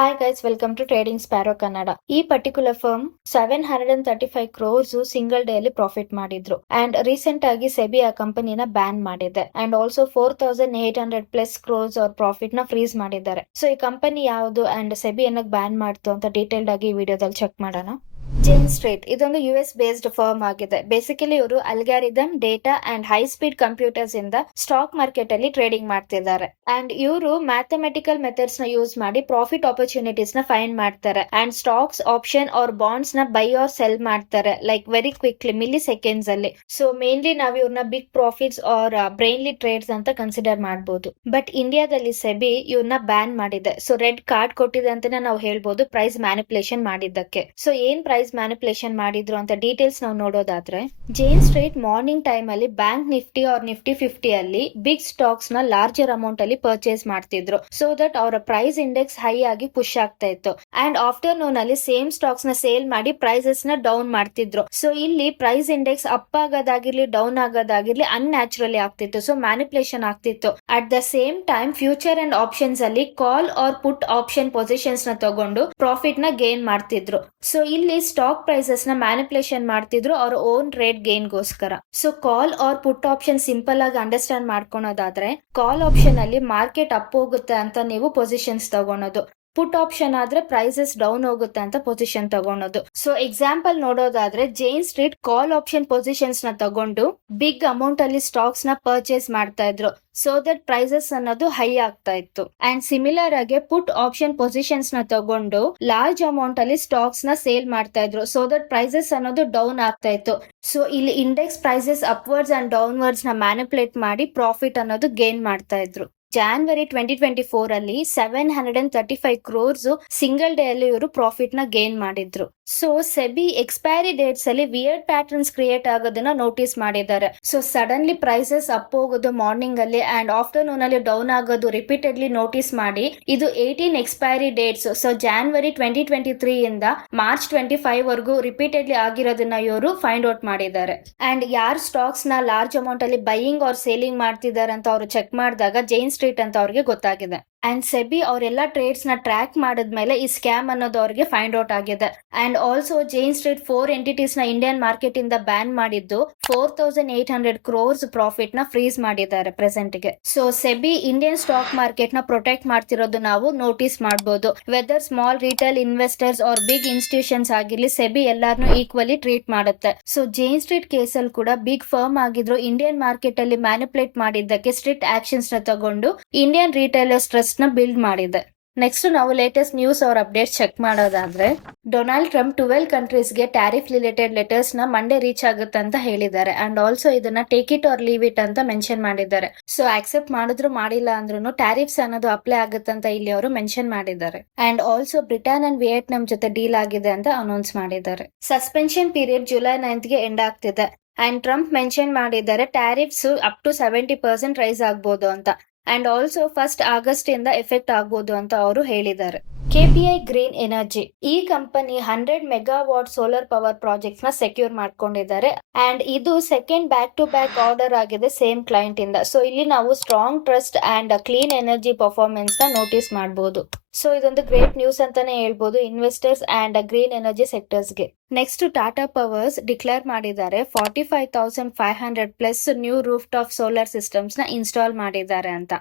Hi guys, welcome to Trading Sparrow Kannada. ಈ particular firm 735 crores single day ಅಲ್ಲಿ profit ಮಾಡಿದ್ರು and recent ಆಗಿ SEBI ಆ ಕಂಪನಿನ ಬ್ಯಾನ್ ಮಾಡಿದೆ ಅಂಡ್ ಆಲ್ಸೋ 4800 ಪ್ಲಸ್ ಕ್ರೋರ್ಸ್ ಅವ್ರ ಪ್ರಾಫಿಟ್ ನ ಫ್ರೀಸ್ ಮಾಡಿದ್ದಾರೆ. ಸೊ ಈ ಕಂಪನಿ ಯಾವುದು ಅಂಡ್ ಸೆಬಿ ಏನಕ್ಕೆ ಬ್ಯಾನ್ ಮಾಡ್ತು ಅಂತ ಡೀಟೇಲ್ಡ್ ಆಗಿ ಈ ವಿಡಿಯೋದಲ್ಲಿ ಚೆಕ್ ಮಾಡೋಣ. ಜೇನ್ ಸ್ಟ್ರೀಟ್ ಇದೊಂದು US ಬೇಸ್ಡ್ ಫರ್ಮ್ ಆಗಿದೆ. ಬೇಸಿಕಲಿ ಇವರು algorithm, data and high speed computers ಇಂದ ಸ್ಟಾಕ್ ಮಾರ್ಕೆಟ್ ಅಲ್ಲಿ ಟ್ರೇಡಿಂಗ್ ಮಾಡ್ತಿದ್ದಾರೆ ಅಂಡ್ ಇವರು ಮ್ಯಾಥಮೆಟಿಕಲ್ ಮೆಥಡ್ಸ್ ನ ಯೂಸ್ ಮಾಡಿ ಪ್ರಾಫಿಟ್ ಆಪರ್ಚುನಿಟೀಸ್ ನ ಫೈಂಡ್ ಮಾಡ್ತಾರೆ and stocks, option or bonds ನ ಬೈ ಆರ್ ಸೆಲ್ ಮಾಡ್ತಾರೆ like very quickly milliseconds ಅಲ್ಲಿ. ಸೊ ಮೇನ್ಲಿ ನಾವ್ ಇವ್ರನ್ನ ಬಿಗ್ ಪ್ರಾಫಿಟ್ಸ್ ಆರ್ ಬ್ರೈನ್ಲಿ ಟ್ರೇಡ್ಸ್ ಅಂತ ಕನ್ಸಿಡರ್ ಮಾಡಬಹುದು. ಬಟ್ ಇಂಡಿಯಾದಲ್ಲಿ ಸೆಬಿ ಇವ್ರನ್ನ ಬ್ಯಾನ್ ಮಾಡಿದೆ. ಸೊ ರೆಡ್ ಕಾರ್ಡ್ ಕೊಟ್ಟಿದೆ ಅಂತಾನೆ ನಾವು ಹೇಳ್ಬೋದು ಪ್ರೈಸ್ ಮ್ಯಾನಿಪುಲೇಷನ್ ಮಾಡಿದ್ದಕ್ಕೆ. ಸೊ ಏನ್ ಪ್ರೈಸ್ ಮ್ಯಾನಿಪುಲೇಷನ್ ಮಾಡಿದ್ರು ಅಂತ ಡೀಟೇಲ್ಸ್ ನಾವು ನೋಡೋದಾದ್ರೆ, ಜೇನ್ ಸ್ಟ್ರೀಟ್ ಮಾರ್ನಿಂಗ್ ಟೈಮ್ ಅಲ್ಲಿ ಬ್ಯಾಂಕ್ ನಿಫ್ಟಿ ಆರ್ ನಿಫ್ಟಿ 50 ಅಲ್ಲಿ ಬಿಗ್ ಸ್ಟಾಕ್ಸ್ ನ ಲಾರ್ಜರ್ ಅಮೌಂಟ್ ಅಲ್ಲಿ ಪರ್ಚೇಸ್ ಮಾಡ್ತಿದ್ರು ಸೊ ದಟ್ ಅವರ ಪ್ರೈಸ್ ಇಂಡೆಕ್ಸ್ ಹೈ ಆಗಿ ಪುಷ್ ಆಗ್ತಾ ಇತ್ತು ಅಂಡ್ ಆಫ್ಟರ್ನೂನ್ ಅಲ್ಲಿ ಸೇಮ್ ಸ್ಟಾಕ್ಸ್ ನ ಸೇಲ್ ಮಾಡಿ ಪ್ರೈಸಸ್ ನ ಡೌನ್ ಮಾಡ್ತಿದ್ರು. ಸೊ ಇಲ್ಲಿ ಪ್ರೈಸ್ ಇಂಡೆಕ್ಸ್ ಅಪ್ ಆಗೋದಾಗಿರ್ಲಿ ಡೌನ್ ಆಗೋದಾಗಿರ್ಲಿ ಅನ್ಯಾಚುರಲಿ ಆಗ್ತಿತ್ತು. ಸೊ ಮ್ಯಾನಿಪುಲೇಷನ್ ಆಗ್ತಿತ್ತು. At the same time future and options ಅಲ್ಲಿ call or put option positions ನ ತಗೊಂಡು ಪ್ರಾಫಿಟ್ ನ ಗೇನ್ ಮಾಡ್ತಿದ್ರು. ಸೊ ಇಲ್ಲಿ ಸ್ಟಾಕ್ ಪ್ರೈಸಸ್ ನ ಮ್ಯಾನಿಪುಲೇಷನ್ ಮಾಡ್ತಿದ್ರು ಅವ್ರ ಓನ್ ರೇಟ್ ಗೇನ್ ಗೋಸ್ಕರ. So call or put option simple ಆಗಿ ಅಂಡರ್ಸ್ಟ್ಯಾಂಡ್ ಮಾಡ್ಕೊಳೋದಾದ್ರೆ, ಕಾಲ್ ಆಪ್ಷನ್ ಅಲ್ಲಿ ಮಾರ್ಕೆಟ್ ಅಪ್ ಹೋಗುತ್ತೆ ಅಂತ ನೀವು ಪೊಸಿಷನ್ಸ್ ತಗೊಳೋದು, ಪುಟ್ ಆಪ್ಷನ್ ಆದ್ರೆ ಪ್ರೈಸಸ್ ಡೌನ್ ಹೋಗುತ್ತೆ ಅಂತ ಪೊಸಿಷನ್ ತಗೊಳೋದು. ಸೊ ಎಕ್ಸಾಂಪಲ್ ನೋಡೋದಾದ್ರೆ, ಜೇನ್ ಸ್ಟ್ರೀಟ್ ಕಾಲ್ ಆಪ್ಷನ್ ಪೊಸಿಷನ್ಸ್ ನ ತಗೊಂಡು ಬಿಗ್ ಅಮೌಂಟ್ ಅಲ್ಲಿ ಸ್ಟಾಕ್ಸ್ ನ ಪರ್ಚೇಸ್ ಮಾಡ್ತಾ ಇದ್ರು ಸೊ ದಟ್ ಪ್ರೈಸಸ್ ಅನ್ನೋದು ಹೈ ಆಗ್ತಾ ಇತ್ತು ಅಂಡ್ ಸಿಮಿಲರ್ ಆಗಿ ಪುಟ್ ಆಪ್ಷನ್ ಪೊಸಿಷನ್ಸ್ ನ ತಗೊಂಡು ಲಾರ್ಜ್ ಅಮೌಂಟ್ ಅಲ್ಲಿ ಸ್ಟಾಕ್ಸ್ ನ ಸೇಲ್ ಮಾಡ್ತಾ ಇದ್ರು ಸೊ ದಟ್ ಪ್ರೈಸಸ್ ಅನ್ನೋದು ಡೌನ್ ಆಗ್ತಾ ಇತ್ತು. ಸೊ ಇಲ್ಲಿ index prices upwards and downwards ನ ಮ್ಯಾನಿಪುಲೇಟ್ ಮಾಡಿ ಪ್ರಾಫಿಟ್ ಅನ್ನೋದು ಗೇನ್ ಮಾಡ್ತಾ ಇದ್ರು. ಜಾನ್ವರಿ 2024 ಅಲ್ಲಿ 735 ಕ್ರೋರ್ಸ್ ಸಿಂಗಲ್ ಡೇ ಅಲ್ಲಿ ಇವರು ಪ್ರಾಫಿಟ್ ನ ಗೇನ್ ಮಾಡಿದ್ರು. ಸೊ ಸೆಬಿ ಎಕ್ಸ್ಪೈರಿ ಡೇಟ್ಸ್ ಅಲ್ಲಿ ವಿಯರ್ಡ್ ಪ್ಯಾಟರ್ನ್ಸ್ ಕ್ರಿಯೇಟ್ ಆಗೋದನ್ನ ನೋಟಿಸ್ ಮಾಡಿದ್ದಾರೆ. ಸೊ ಸಡನ್ಲಿ ಪ್ರೈಸಸ್ ಅಪ್ ಹೋಗೋದು ಮಾರ್ನಿಂಗ್ ಅಲ್ಲಿ ಅಂಡ್ ಆಫ್ಟರ್ನೂನ್ ಅಲ್ಲಿ ಡೌನ್ ಆಗೋದು ರಿಪೀಟೆಡ್ಲಿ ನೋಟಿಸ್ ಮಾಡಿ ಇದು 18 ಎಕ್ಸ್ಪೈರಿ ಡೇಟ್ಸ್. ಸೊ ಜಾನ್ವರಿ 2023 ಇಂದ ಮಾರ್ಚ್ 25 ವರೆಗೂ ರಿಪೀಟೆಡ್ಲಿ ಆಗಿರೋದನ್ನ ಇವರು ಫೈಂಡ್ ಔಟ್ ಮಾಡಿದ್ದಾರೆ ಅಂಡ್ ಯಾರು ಸ್ಟಾಕ್ಸ್ ನ ಲಾರ್ಜ್ ಅಮೌಂಟ್ ಅಲ್ಲಿ ಬೈಯಿಂಗ್ ಆರ್ ಸೇಲಿಂಗ್ ಮಾಡ್ತಿದ್ದಾರೆ ಅಂತ ಅವರು ಚೆಕ್ ಮಾಡಿದಾಗ ಜೇನ್ ಸ್ಟ್ರೀಟ್ ಅಂತ ಅವ್ರಿಗೆ ಗೊತ್ತಾಗಿದೆ ಅಂಡ್ ಸೆಬಿ ಅವರೆಲ್ಲ ಟ್ರೇಡ್ಸ್ ನ ಟ್ರ್ಯಾಕ್ ಮಾಡಿದ್ಮೇಲೆ ಈ ಸ್ಕ್ಯಾಮ್ ಅನ್ನೋದು ಅವ್ರಿಗೆ ಫೈಂಡ್ ಔಟ್ ಆಗಿದೆ and also Jane Street 4 entities ನ ಇಂಡಿಯನ್ ಮಾರ್ಕೆಟ್ ಇಂದ ಬ್ಯಾನ್ ಮಾಡಿದ್ದು 4800 ಕ್ರೋರ್ಸ್ ಪ್ರಾಫಿಟ್ ನ ಫ್ರೀಸ್ ಮಾಡಿದ್ದಾರೆ ಪ್ರೆಸೆಂಟ್ ಗೆ. So SEBI Indian stock market ನ ಪ್ರೊಟೆಕ್ಟ್ ಮಾಡ್ತಿರೋದು ನಾವು ನೋಟಿಸ್ ಮಾಡಬಹುದು. Whether small retail investors or big institutions ಆಗಿರ್ಲಿ, ಸೆಬಿ ಎಲ್ಲಾರನು ಈಕ್ವಲಿ ಟ್ರೀಟ್ ಮಾಡುತ್ತೆ. ಸೊ ಜೇನ್ ಸ್ಟ್ರೀಟ್ ಕೇಸ್ ಅಲ್ಲಿ ಕೂಡ ಬಿಗ್ ಫರ್ಮ್ ಆಗಿದ್ರು ಇಂಡಿಯನ್ ಮಾರ್ಕೆಟ್ ಅಲ್ಲಿ ಮ್ಯಾನಿಪುಲೇಟ್ ಮಾಡಿದ್ದಕ್ಕೆ ಸ್ಟ್ರಿಕ್ಟ್ ಆಕ್ಷನ್ಸ್ ನ ತಗೊಂಡು ಇಂಡಿಯನ್ ರಿಟೇಲರ್ಸ್ ಟ್ರಸ್ಟ್ ನ ಬಿಲ್ಡ್ ಮಾಡಿದೆ. ನೆಕ್ಸ್ಟ್ ನಾವು ಲೇಟೆಸ್ಟ್ ನ್ಯೂಸ್ ಅವ್ರ ಅಪ್ಡೇಟ್ ಚೆಕ್ ಮಾಡೋದಾದ್ರೆ, ಡೊನಾಲ್ಡ್ ಟ್ರಂಪ್ 12 ಕಂಟ್ರೀಸ್ಗೆ ಟ್ಯಾರಿಫ್ ರಿಲೇಟೆಡ್ ಲೆಟರ್ಸ್ ನ ಮಂಡೇ ರೀಚ್ ಆಗುತ್ತೆ ಅಂತ ಹೇಳಿದ್ದಾರೆ ಅಂಡ್ ಆಲ್ಸೋ ಇದನ್ನ take it or leave it ಅಂತ ಮೆನ್ಷನ್ ಮಾಡಿದ್ದಾರೆ. ಸೊ ಆಕ್ಸೆಪ್ಟ್ ಮಾಡಿದ್ರು ಮಾಡಿಲ್ಲ ಅಂದ್ರೂ ಟ್ಯಾರಿಫ್ಸ್ ಅನ್ನೋದು ಅಪ್ಲೈ ಆಗುತ್ತೆ ಅಂತ ಇಲ್ಲಿ ಅವರು ಮೆನ್ಷನ್ ಮಾಡಿದ್ದಾರೆ and also Britain and Vietnam ಜೊತೆ ಡೀಲ್ ಆಗಿದೆ ಅಂತ ಅನೌನ್ಸ್ ಮಾಡಿದ್ದಾರೆ. ಸಸ್ಪೆನ್ಷನ್ ಪೀರಿಯಡ್ ಜುಲೈ 9th ಗೆ ಎಂಡ್ ಆಗ್ತಿದೆ ಅಂಡ್ ಟ್ರಂಪ್ ಮೆನ್ಷನ್ ಮಾಡಿದ್ದಾರೆ ಟ್ಯಾರಿಫ್ಸ್ ಅಪ್ ಟು 70% ರೈಸ್ ಆಗ್ಬೋದು ಅಂತ ಅಂಡ್ ಆಲ್ಸೋ 1st ಆಗಸ್ಟ್ ಇಂದ ಎಫೆಕ್ಟ್ ಆಗ್ಬೋದು ಅಂತ ಅವರು ಹೇಳಿದ್ದಾರೆ. KPI ಗ್ರೀನ್ ಎನರ್ಜಿ ಈ company 100 megawatt solar power project ನ ಸೆಕ್ಯೂರ್ ಮಾಡ್ಕೊಂಡಿದ್ದಾರೆ ಅಂಡ್ ಇದು second back to back order ಆಗಿದೆ ಸೇಮ್ ಕ್ಲೈಂಟ್ ಇಂದ. ಸೊ ಇಲ್ಲಿ ನಾವು strong trust and clean energy performance ನ ನೋಟಿಸ್ ಮಾಡಬಹುದು. ಸೊ ಇದೊಂದು ಗ್ರೇಟ್ ನ್ಯೂಸ್ ಅಂತಾನೆ ಹೇಳ್ಬೋದು investors and green energy sectors ಗೆ. ನೆಕ್ಸ್ಟ್ ಟಾಟಾ ಪವರ್ಸ್ ಡಿಕ್ಲೇರ್ ಮಾಡಿದ್ದಾರೆ 45,500 plus new roof top solar systems ನ ಇನ್ಸ್ಟಾಲ್ ಮಾಡಿದ್ದಾರೆ ಅಂತ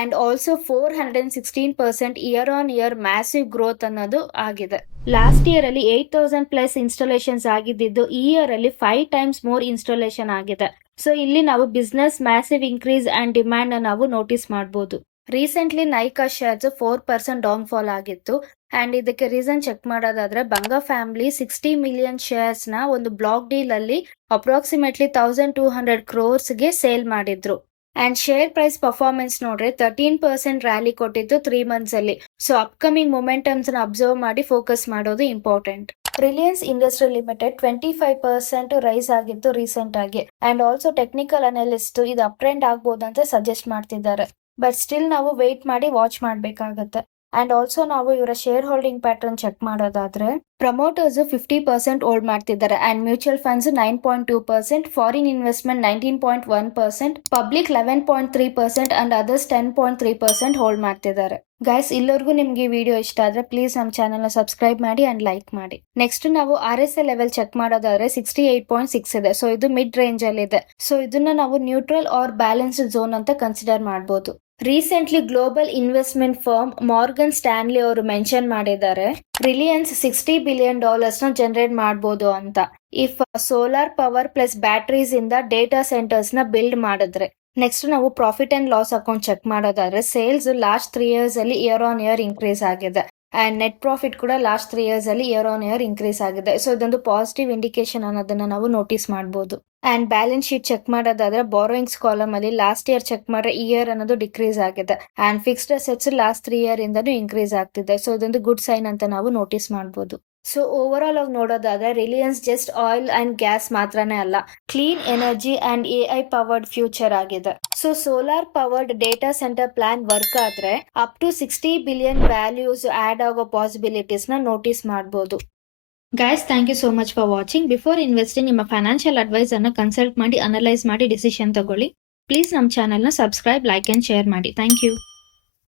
and also 416% year on year massive growth ಅನ್ನೋದು ಆಗಿದೆ. ಲಾಸ್ಟ್ ಇಯರ್ ಅಲ್ಲಿ 8,000 ಪ್ಲಸ್ ಇನ್ಸ್ಟಾಲೇಷನ್ಸ್ ಆಗಿದ್ದು ಈ ಇಯರ್ ಅಲ್ಲಿ 5 ಟೈಮ್ಸ್ ಮೋರ್ ಇನ್ಸ್ಟಾಲೇಷನ್ ಆಗಿದೆ. ಸೊ ಇಲ್ಲಿ ನಾವು business massive increase and demand ನಾವು ನೋಟಿಸ್ ಮಾಡಬಹುದು. Recently Nykaa shares 4% down fall ಆಗಿತ್ತು ಅಂಡ್ ಇದಕ್ಕೆ ರೀಸನ್ ಚೆಕ್ ಮಾಡೋದಾದ್ರೆ, ಬಂಗಾ ಫ್ಯಾಮಿಲಿ 60 ಮಿಲಿಯನ್ ಶೇರ್ಸ್ ನ ಒಂದು ಬ್ಲಾಕ್ ಡೀಲ್ ಅಲ್ಲಿ ಅಪ್ರಾಕ್ಸಿಮೇಟ್ಲಿ 1200 ಕ್ರೋರ್ಸ್ ಗೆ ಸೇಲ್ ಮಾಡಿದ್ರು ಅಂಡ್ ಶೇರ್ ಪ್ರೈಸ್ ಪರ್ಫಾರ್ಮೆನ್ಸ್ ನೋಡ್ರೆ 13% ರ್ಯಾಲಿ ಕೊಟ್ಟಿದ್ದು 3 ಮಂತ್ಸ್ ಅಲ್ಲಿ. ಸೊ ಅಪ್ಕಮಿಂಗ್ ಮೊಮೆಂಟಮ್ಸ್ ನ ಅಬ್ಸರ್ವ್ ಮಾಡಿ ಫೋಕಸ್ ಮಾಡೋದು important. Reliance Industry Limited 25% rise ಆಗಿತ್ತು ರೀಸೆಂಟ್ ಆಗಿ ಅಂಡ್ ಆಲ್ಸೋ ಟೆಕ್ನಿಕಲ್ ಅನಾಲಿಸ್ಟ್ ಇದು ಅಪ್ ಟ್ರೆಂಡ್ ಆಗ್ಬೋದು ಅಂತ ಸಜೆಸ್ಟ್ ಮಾಡ್ತಿದ್ದಾರೆ. ಬಟ್ ಸ್ಟಿಲ್ ನಾವು ವೇಟ್ ಮಾಡಿ ವಾಚ್ ಮಾಡ್ಬೇಕಾಗತ್ತೆ. ಅಂಡ್ ಆಲ್ಸೋ ನಾವು ಇವರ ಶೇರ್ ಹೋಲ್ಡಿಂಗ್ ಪ್ಯಾಟರ್ನ್ ಚೆಕ್ ಮಾಡೋದಾದ್ರೆ ಪ್ರಮೋಟರ್ಸ್ 50% ಹೋಲ್ಡ್ ಮಾಡ್ತಿದ್ದಾರೆ and mutual funds 9.2%, foreign investment 19.1%, public 11.3% and others 10.3% hold ಮಾಡ್ತಿದ್ದಾರೆ. ಗೈಸ್, ಇಲ್ಲವರೆಗೂ ನಿಮ್ಗೆ ಈ ವಿಡಿಯೋ ಇಷ್ಟ ಆದ್ರೆ ಪ್ಲೀಸ್ ನಮ್ಮ ಚಾನಲ್ ನ ಸಬ್ಸ್ಕ್ರೈಬ್ ಮಾಡಿ ಅಂಡ್ ಲೈಕ್ ಮಾಡಿ. ನೆಕ್ಸ್ಟ್ ನಾವು RSI ಲೆವೆಲ್ ಚೆಕ್ ಮಾಡೋದಾದ್ರೆ 68.6 ಇದೆ. ಸೊ ಇದು ಮಿಡ್ ರೇಂಜ್ ಅಲ್ಲಿ ಇದೆ. ಸೊ ಇದನ್ನ ನಾವು ನ್ಯೂಟ್ರಲ್ ಆರ್ ಬ್ಯಾಲೆನ್ಸ್ಡ್ ಝೋನ್ ಅಂತ ಕನ್ಸಿಡರ್ ಮಾಡಬಹುದು. Recently global investment firm Morgan Stanley ಅವರು ಮೆನ್ಷನ್ ಮಾಡಿದ್ದಾರೆ ರಿಲಯನ್ಸ್ $60 ಬಿಲಿಯನ್ ನ ಜನರೇಟ್ ಮಾಡಬಹುದು ಅಂತ if solar power plus batteries ಇಂದ ಡೇಟಾ ಸೆಂಟರ್ಸ್ ನ ಬಿಲ್ಡ್ ಮಾಡಿದ್ರೆ. ನೆಕ್ಸ್ಟ್ ನಾವು profit and loss account check ಮಾಡೋದಾದ್ರೆ ಸೇಲ್ಸ್ ಲಾಸ್ಟ್ 3 ಇಯರ್ಸ್ ಅಲ್ಲಿ ಇಯರ್ ಆನ್ ಇಯರ್ ಇನ್ಕ್ರೀಸ್ ಆಗಿದೆ ಅಂಡ್ ನೆಟ್ ಪ್ರಾಫಿಟ್ ಕೂಡ ಲಾಸ್ಟ್ 3 ಇಯರ್ಸ್ ಅಲ್ಲಿ ಇಯರ್ ಆನ್ ಇಯರ್ ಇನ್ಕ್ರೀಸ್ ಆಗಿದೆ. ಸೊ ಇದೊಂದು ಪಾಸಿಟಿವ್ ಇಂಡಿಕೇಶನ್ ಅನ್ನೋದನ್ನ ನಾವು ನೋಟಿಸ್ ಮಾಡಬಹುದು. ಅಂಡ್ ಬ್ಯಾಲೆನ್ಸ್ ಶೀಟ್ ಚೆಕ್ ಮಾಡೋದಾದ್ರೆ ಬಾರೋಯಿಂಗ್ಸ್ ಕಾಲಮ್ ಅಲ್ಲಿ ಲಾಸ್ಟ್ ಇಯರ್ ಚೆಕ್ ಮಾಡಿದ್ರೆ ಇಯರ್ ಅನ್ನೋದು ಡಿಕ್ರೀಸ್ ಆಗಿದೆ and fixed assets last 3 year ಇಂದನೂ ಇನ್ಕ್ರೀಸ್ ಆಗ್ತಿದೆ. ಸೊ ಇದೊಂದು ಗುಡ್ ಸೈನ್ ಅಂತ ನಾವು ನೋಟಿಸ್ ಮಾಡಬಹುದು. ಸೊ ಓವರ್ ಆಲ್ ಆಗಿ ನೋಡೋದಾದ್ರೆ Reliance just oil and gas ಮಾತ್ರನೇ ಅಲ್ಲ, clean energy and AI powered future ಆಗಿದೆ. So solar powered data center plan work ಆದ್ರೆ up to $60 billion values add ಆಗೋ ಪಾಸಿಬಿಲಿಟೀಸ್ ನ ನೋಟಿಸ್ ಮಾಡಬಹುದು. Guys, thank you so much for watching. Before investing ನಿಮ್ಮ financial advice ಅನ್ನ consult ಮಾಡಿ analyse ಮಾಡಿ decision ತಗೊಳ್ಳಿ. ಪ್ಲೀಸ್ ನಮ್ಮ ಚಾನೆಲ್ ನ ಸಬ್ಸ್ಕ್ರೈಬ್, ಲೈಕ್ ಅಂಡ್ ಶೇರ್ ಮಾಡಿ. Thank you.